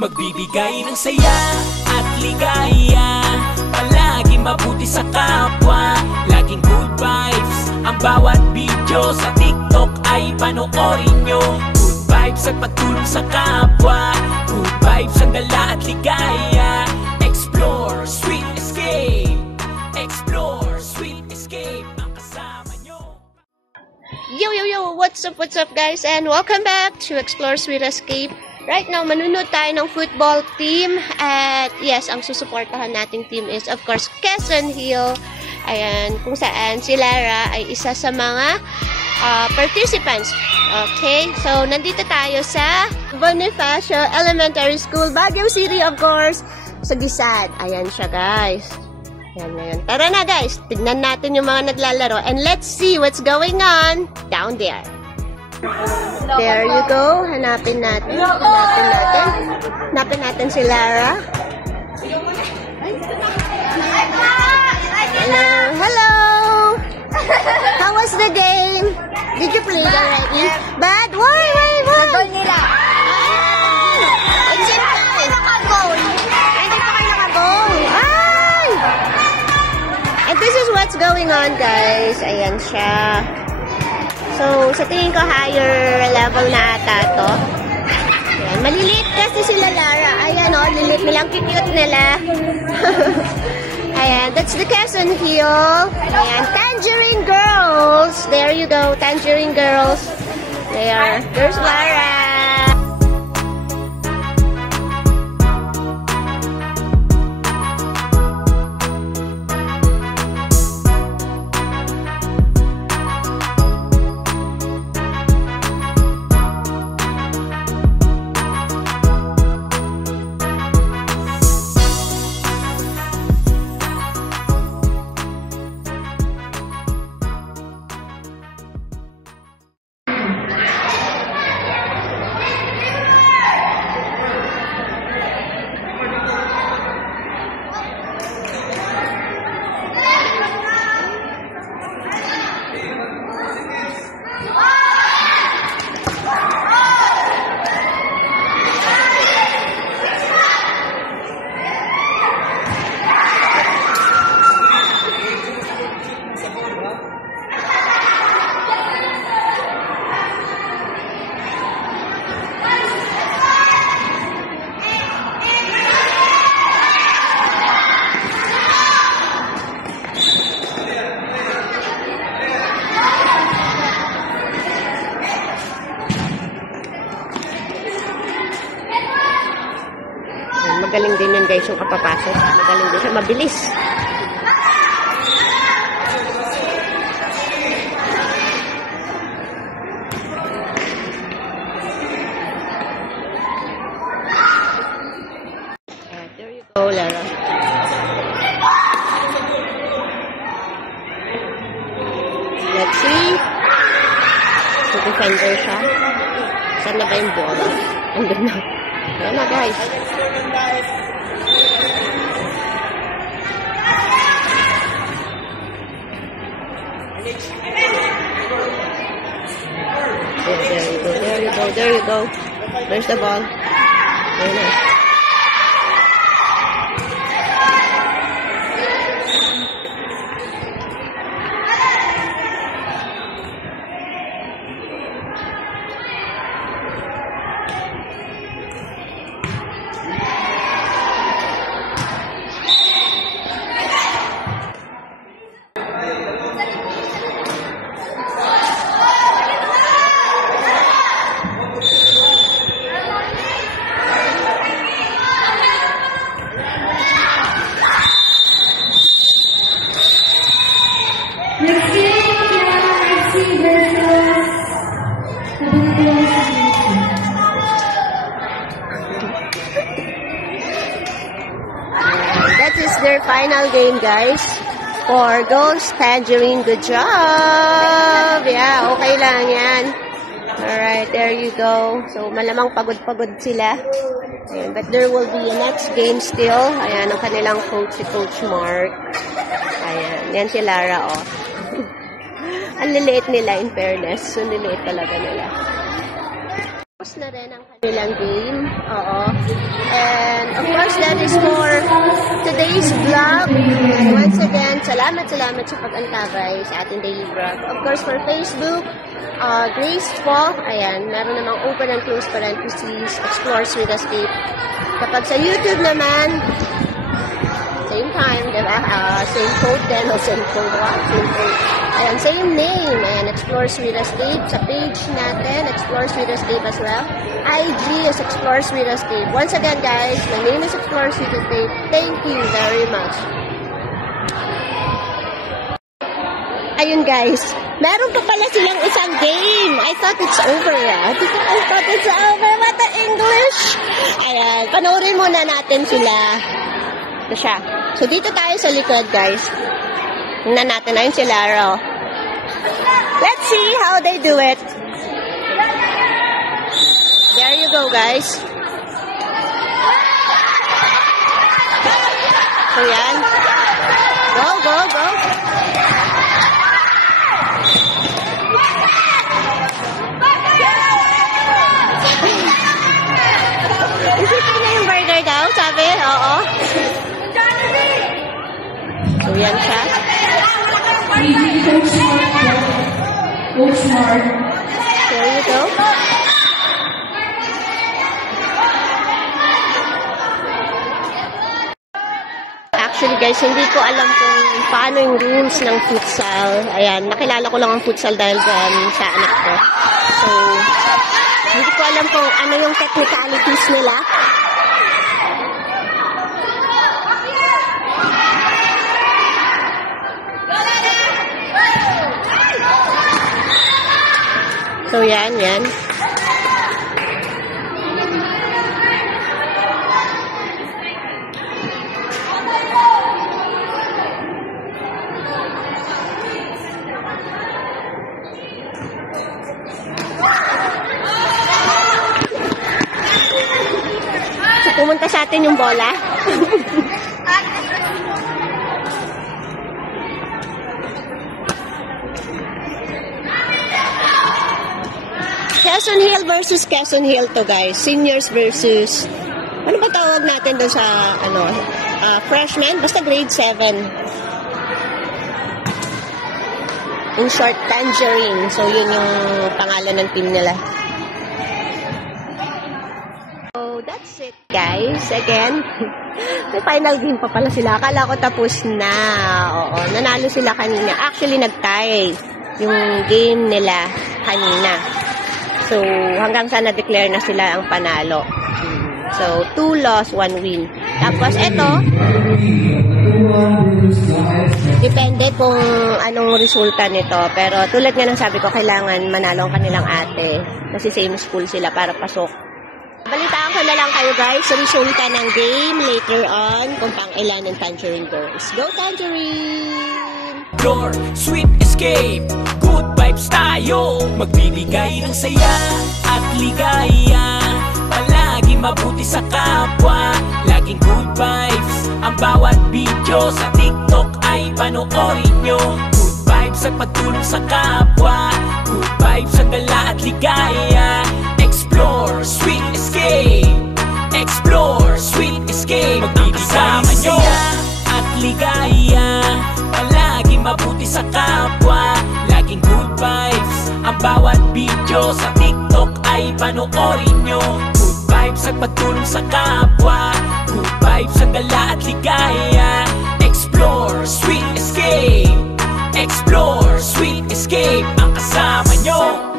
Magbibigay ng saya at ligaya, palaging mabuti sa kapwa, laging good vibes. Ang bawat video sa TikTok ay panoorin nyo. Good vibes at pagtulong sa kapwa, good vibes ang dala at ligaya. Explore, sweet escape. Explore, sweet escape ang kasama nyo. Yo, what's up guys, and welcome back to Explore Sweet Escape. Right now, manunod tayo ng football team. At yes, ang susuportahan nating team is of course Quezon Hill. Ayan, kung saan si Lara ay isa sa mga participants. Okay, so nandito tayo sa Bonifacio Elementary School, Baguio City, of course, sa Gisad. Ayan siya, guys. Ayan, ayan. Tara na, guys, tignan natin yung mga naglalaro and let's see what's going on down there. There you go. Hanapin natin. Hanapin natin si Lara. Hello. How was the game? Did you play already? Bad? Why? Nagol nila. Hindi pa kayo naka-goal. Hindi pa kayo naka-goal. Ay! And this is what's going on, guys. Ayan siya. So, sa tingin ko, higher level na ata to. Ayan, maliliit kasi sila Lara. Ayan o, lilit nilang cute nila. Ayan, that's the Quezon Hill. Ayan, Tangerine Girls. There you go, Tangerine Girls. There, there's Lara. Magaling din yun, guys, yung kapapasok. Magaling din siya. Mabilis. There you go, Lara. Let's see. So, defender siya. Saan na ba yung bola? Andun na. Ayan na, guys. There you go. There's the ball. Very nice. That is their final game, guys. 4 goals, Tangerine. Good job! Yeah, okay lang yan. Alright, there you go. So, malamang pagod-pagod sila. Ayan, but there will be a next game still. Ayan, ang kanilang coach, si Coach Mark. Ayan, yan si Lara, oh. Ang liliit nila, in fairness. So, liliit talaga nila. Tapos na rin ang kanilang game. Oo. And of course, that is for today's vlog. And once again, salamat sa pag-antabay sa ating daily vlog. Of course, for Facebook, Grace po, ayan, meron namang open and close parentheses, Explore Sweet Escape. Kapag sa YouTube naman, same time, diba? Same code din, o same code, same code. Ayan, same name, and Explore Sweet Escape. Sa page natin, Explore Sweet Escape as well. IG is Explore Sweet Escape. Once again, guys, my name is Explore Sweet Escape. Thank you very much. Ayun, guys, meron pa pala silang isang game. I thought it's over, I thought it's over. What the English? Ayan, panoorin muna natin sila. Ito siya. So, dito tayo sa likod, guys. Tingnan natin. Ayun si Laro. Let's see how they do it. There you go, guys. So, yan. Go, go, go. Isipin na yung burger daw, sabi? Oo. So, yan siya. There you go. Actually, guys, hindi ko alam kung paano yung rules ng futsal. Ayan, nakilala ko lang ang futsal dahil sa anak ko. So, hindi ko alam kung ano yung technicalities nila. So, yan. So, pumunta sa atin yung bola. Quezon Hill versus Quezon Hill to, guys. Seniors versus, ano ba tawag natin doon sa, freshmen? Basta grade 7. In short, Tangerine. So, yun yung pangalan ng team nila. So, that's it, guys. Again, may final game pa pala sila. Akala ko tapos na. Oo, nanalo sila kanina. Actually, nag-tie yung game nila kanina. So, hanggang sa na-declare na sila ang panalo. So, 2 loss, 1 win. Tapos, eto, depende kung anong resulta nito. Pero, tulad nga ng sabi ko, kailangan manalo ang kanilang ate. Kasi same school sila para pasok. Balitaan ko na lang kayo, guys, sa resulta ng game later on kung pang ilan ng Tangerine Girls. Go, Tangerine! Explore, Sweet Escape, good vibes tayo. Magbibigay ng saya at ligaya. Palagi mabuti sa kapwa, laging good vibes. Ang bawat video sa TikTok ay panoorin nyo. Good vibes at pagtulong sa kapwa, good vibes sa gala at ligaya. Explore, Sweet Escape, Explore, Sweet Escape. Magbibigay ng saya at ligaya. Palagi mabuti sa kapwa, laging good vibes. Ang bawat video sa TikTok ay panoorin nyo. Good vibes at pagtulong sa kapwa, good vibes sa gala at ligaya. Explore, Sweet Escape, Explore, Sweet Escape. Ang kasama nyo.